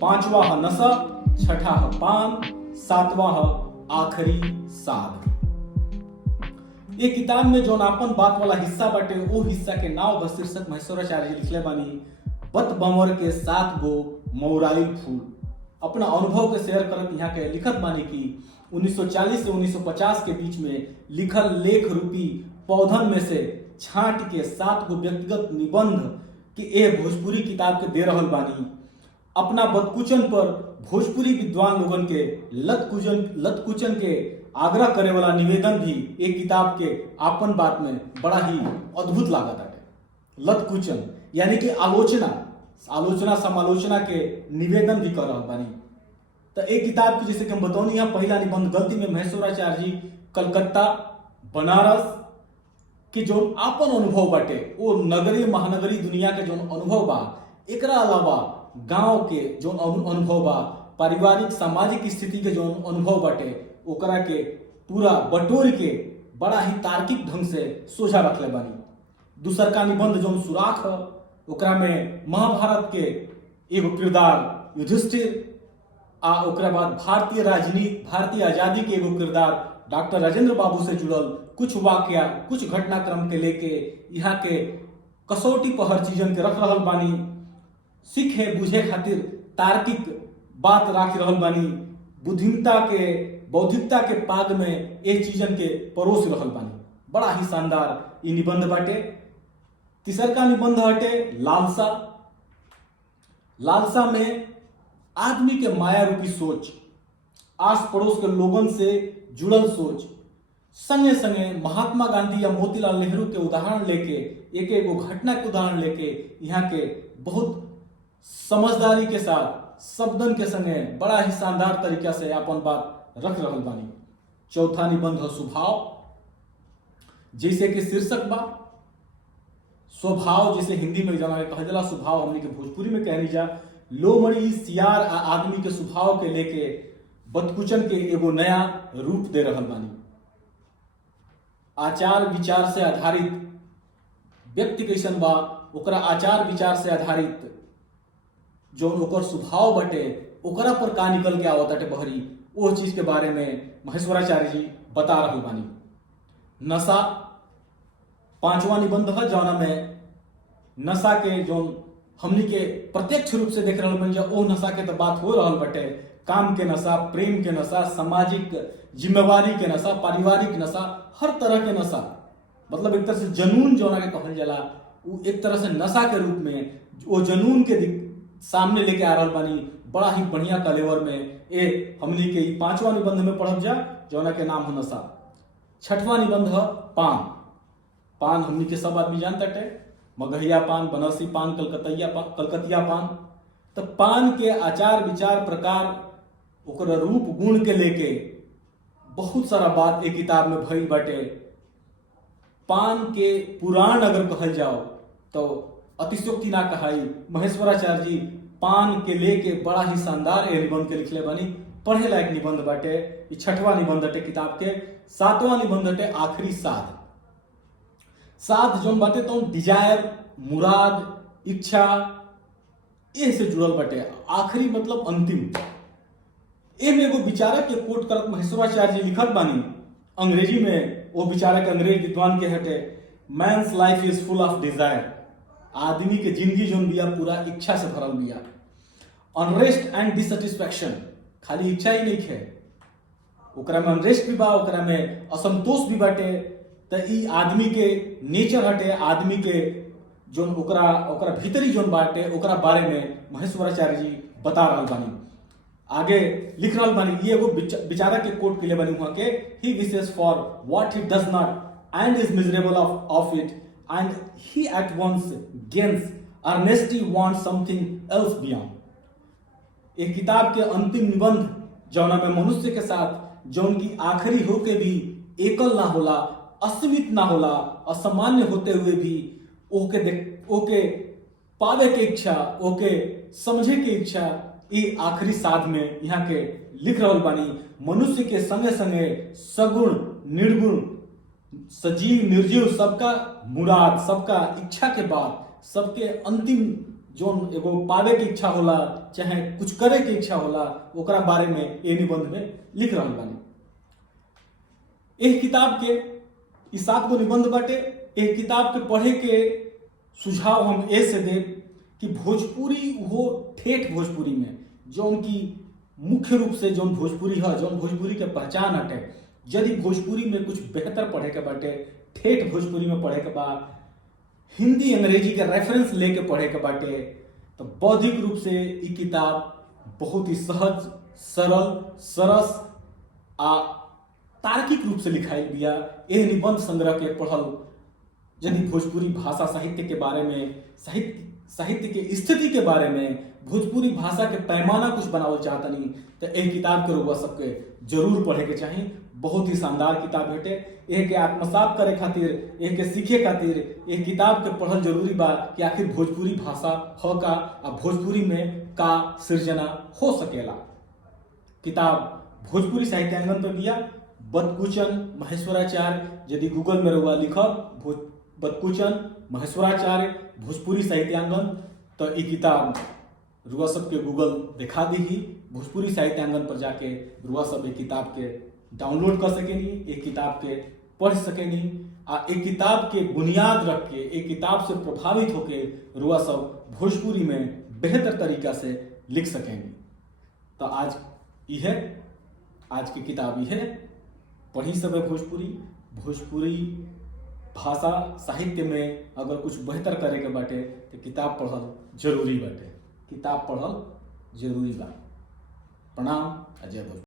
पांचवा है नशा, छठा है पान, सातवां है आखिरी साध। ये किताब में जो आपन बात वाला हिस्सा बाटे वो हिस्सा के नाव शीर्षक महेश्वराचार्य जी लिखले बानी बत बंवर के 7 गो मौराइल फूल। अपना अनुभव के शेयर करत यहाँ के लिखत बानी कि 1940 से 1950 के बीच में लिखल लेख रूपी पौधन में से छांट के 7 गो व्यक्तिगत निबंध के ए भोजपुरी किताब के दे रहल बानी। अपना बदकुचन पर भोजपुरी विद्वान लोगन के लतकुचन के आग्रह करे वाला निवेदन भी एक किताब के आपन बात में बड़ा ही अद्भुत लागत है। लतकुचन यानी कि आलोचना समालोचना के निवेदन भी कर रहा बानी। तो एक किताब की जैसे कि हम बतौनी है पहला निबंध गलती में महेश्वराचार्य जी कलकत्ता बनारस के जो आपन अनुभव बाटे वो नगरी महानगरी दुनिया के जो अनुभव बा, एकरा अलावा गांव के जो अनुभव बा, पारिवारिक सामाजिक स्थिति के जो अनुभव बाटे ओकरा के पूरा बटोर के बड़ा ही तार्किक ढंग से सोझा रखले बानी। दूसर का निबंध जो सुराख है ओकरा में महाभारत के एगो किरदार युधिष्ठिर आ ओकरा बाद भारतीय राजनीति भारतीय आजादी के एगो किरदार डॉक्टर राजेंद्र बाबू से जुड़ल कुछ वाकया कुछ घटनाक्रम के लेके यहाँ के कसौटी पर हर चीजन के रख रहल बानी। सीखे बुझे खातिर तार्किक बात रख रहल बानी। बुद्धिमता के बौद्धिकता के पाग में एक चीजन के परोस रहल बानी। बड़ा ही शानदार ये निबंध बाटे। तीसर का निबंध हटे लालसा। लालसा में आदमी के माया रूपी सोच, आस पड़ोस के लोगन से जुड़ल सोच, संगे संगे महात्मा गांधी या मोतीलाल नेहरू के उदाहरण लेके एक एक घटना के उदाहरण लेके यहाँ के बहुत समझदारी के साथ शब्दन के संगे बड़ा ही शानदार तरीका से अपन बात रख रहल बानी। चौथा निबंध है स्वभाव। जैसे कि शीर्षक बा स्वभाव, जैसे हिंदी में जाना कहा जाला स्वभाव, हमने के भोजपुरी में कहनी जा लोमड़ी सियार आ आदमी के स्वभाव के लेके बदकुचन के एगो नया रूप दे रहल बानी। आचार विचार से आधारित व्यक्ति कैसन बा ओकरा आचार विचार से आधारित जो ओकर स्वभाव बटे ओकरा पर का निकल के आवत बाटे बहरी वो चीज के बारे में महेश्वराचार्य जी बता रहल बानी। नशा पांचवा निबंध है जौना में नशा के जो हमनी के प्रत्यक्ष रूप से देख रहल बानी जा ओ नशा के तो बात हो रहल बटे। काम के नशा, प्रेम के नशा, सामाजिक जिम्मेवारी के नशा, पारिवारिक नशा, हर तरह के नशा, मतलब एक तरह से जनून जौना के कहल जाला वो एक तरह से नशा के रूप में वो जनून के सामने लेके आ रहल बानी। बड़ा ही बढ़िया कलेवर में ए हमनी के पांचवा निबंध में पढ़ब जा जौना के नाम है नशा। छठवां निबंध है पान। पान हमनी के सब आदमी जानता टे, मगहिया पान, बनारसी पान, कलकतिया पान। तो पान के आचार विचार प्रकार ओकर रूप गुण के लेके बहुत सारा बात एक किताब में भइल बाटे। पान के पुराण अगर कहल जाओ तो अतिशयोक्ति ना कहाई। महेश्वराचार्य जी पान के लेके बड़ा ही शानदार ए निबंध के लिखले बानी। पढ़े लायक निबंध बाटे। ये छठवां निबंध बाटे किताब के। सातवां निबंध बाटे आखिरी साध। साध जो बाटे तो डिजायर, मुराद, इच्छा ए से जुड़ल बाटे। आखिरी मतलब अंतिम। ए में एगो विचारक के कोट करत महेश्वराचार्य जी लिखत बानी अंग्रेजी में। वो विचारक अंग्रेज विद्वान के हटे man's life is full of desire. आदमी के जिंदगी जोन बिया पूरा इच्छा से भरल बिया। अनरेस्ट एंड डिससेटिस्फैक्शन, खाली इच्छा ही नहीं है, ओकरा में अनरेस्ट भी बा, ओकरा में असंतोष भी बाटे। तो ई आदमी के नेचर हटे। आदमी के जोन ओकरा भीतरी जोन बाटे ओकरा बारे में महेश्वराचार्य जी बता रहल बानी। आगे लिख रहल बानी ये एगो विचारक के कोट के लिए बनी हुआ के ही विशेष for what he does not and is miserable of it and he at once gains earnestly wants something else beyond। एक किताब के अंतिम निबंध जौना में मनुष्य के साथ जौन की आखिरी होके भी एकल ना होला, असीमित ना होला, असामान्य होते हुए भी ओके पावे के इच्छा, ओके समझे के इच्छा, ये आखिरी साध में यहाँ के लिख रहल बानी। मनुष्य के संगे संगे सगुण निर्गुण सजीव निर्जीव सबका मुराद, सबका इच्छा के बाद सबके अंतिम जोन एगो पावे की इच्छा होला चाहे कुछ करे की इच्छा होला ओकरा बारे में ए निबंध में लिख रहल बानी। एह किताब के ई 7 गो निबंध बाटे। एह किताब के पढ़े के सुझाव हम ए से देब कि भोजपुरी वो ठेठ भोजपुरी में जौन की मुख्य रूप से जौन भोजपुरी है, जौन भोजपुरी के पहचान हटे, यदि भोजपुरी में कुछ बेहतर पढ़े के बाटे, ठेठ भोजपुरी में पढ़े के बा, हिंदी अंग्रेजी के रेफरेंस लेके पढ़े के बाटे, तो बौद्धिक रूप से ई किताब बहुत ही सहज, सरल, सरस आ तार्किक रूप से लिखाई बिया। एह निबंध संग्रह के पढ़ल यदि भोजपुरी भाषा साहित्य के बारे में, साहित्य के स्थिति के बारे में, भोजपुरी भाषा के पैमाना कुछ बनावल चाहतनी तो एक किताब के रुआ सबके जरूर पढ़े के चाहिए। बहुत ही शानदार किताब भेटे। एह के आत्मसात करे खातिर, एह के सीखे खातिर एक किताब के पढ़ल जरूरी बा कि आखिर भोजपुरी भाषा हो का आ भोजपुरी में का सृजना हो सकेला। किताब भोजपुरी साहित्यांगन पे बिया। बदकुचन महेश्वराचार्य यदि गूगल में रुआ लिखब बदकुचन महेश्वराचार्य भोजपुरी साहित्यांगन तो ई किताब रुआ सब के गूगल दिखा दी। भोजपुरी साहित्यांगन पर जाके रुआ सब एक किताब के डाउनलोड कर सकेनी, एक किताब के पढ़ सकेनी आ एक किताब के बुनियाद रख के, एक किताब से प्रभावित होके रुआ सब भोजपुरी में बेहतर तरीका से लिख सकेंगी। तो आज की किताब है पढ़ी सब भोजपुरी भाषा साहित्य में अगर कुछ बेहतर करे के बाटे तो किताब पढ़ल जरूरी बाटे। किताब पढ़ल जरूरी बा। प्रणाम। अजय भोजपुरी।